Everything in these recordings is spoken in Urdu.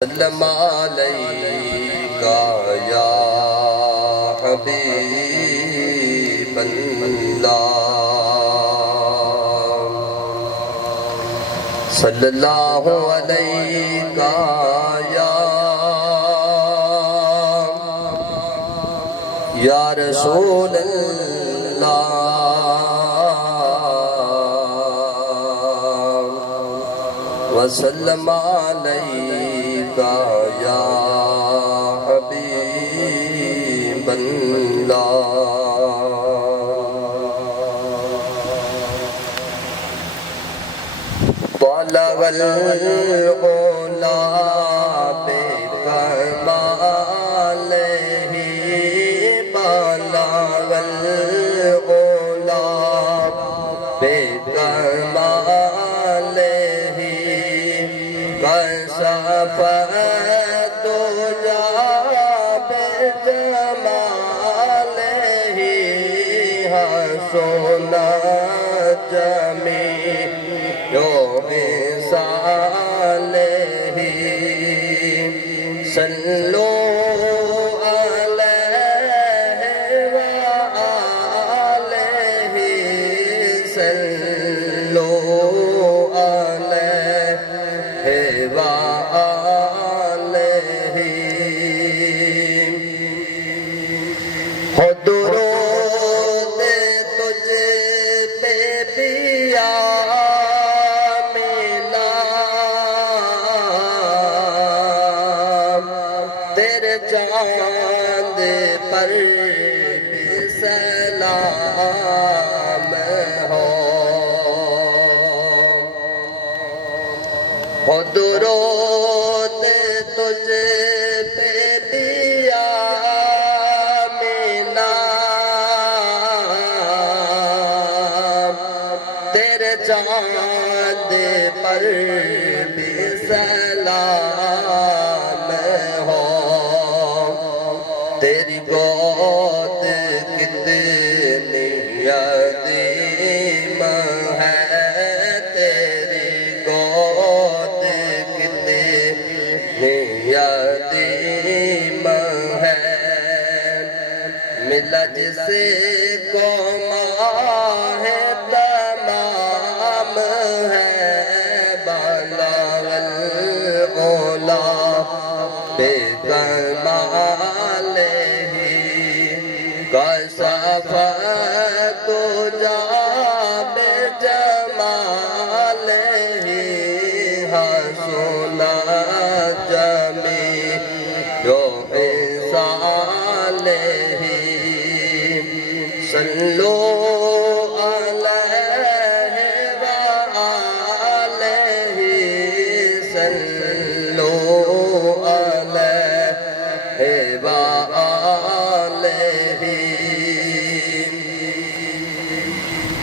سلم علیکہ یا حبیب اللہ صلی اللہ علیکہ یا رسول اللہ وسلم علیکہ یا حبیب اللہ طلب العلا بکمالہ طلب العلا بکمالہ کشف الدجی بجمالہ حسن جمیع خصالہ صلو علیہ وآلہ صلو علیہ وآلہ درود تجھ پہ پیا چاند پر بھی سلام ہو درود تجھ پہ دیا مینا تیرے چاند پر بھی سلام ہو تیری گود کتنی عظیم ہے تیری گود کتنی عظیم ہے ملا جس کو ماہ تمام ہے بلغ العلا بکمالہ کشف الدجی بجمالہ حسن جمیع خصالہ صلو علیہ وآلہ صلو علیہ وآلہ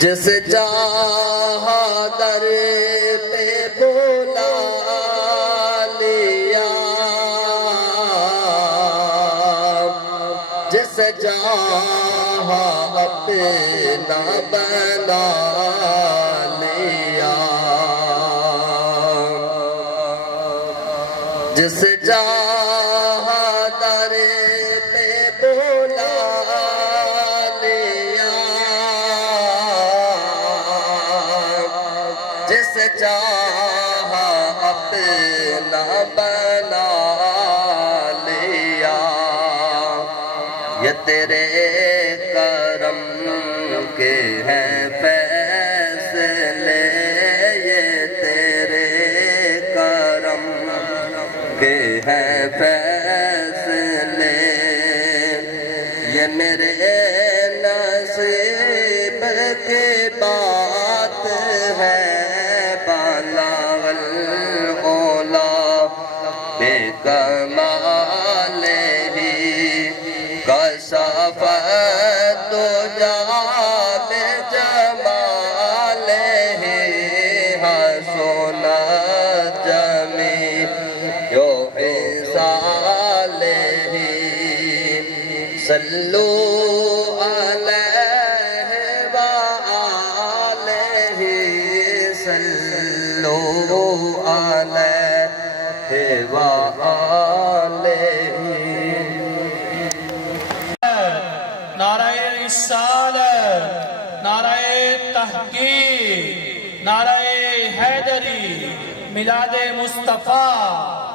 جس چاہا در پہ بلا لیا جس چاہا اپنا بنا لیا جس چاہا در پہ بلا لیا جس چاہا اپنا بنا لیا یہ تیرے کرم کے ہیں فیصلے یہ تیرے کرم کے ہیں فیصلے یہ میرے نصیب کی بات ہے بلغ العلا بکمالہ کشف الدجی بجمالہ حسن جمیع خصالہ صلو علیہ وآلہ صلو علیہ وآلہ تحقیق، نعرہ حیدری، میلاد مصطفیٰ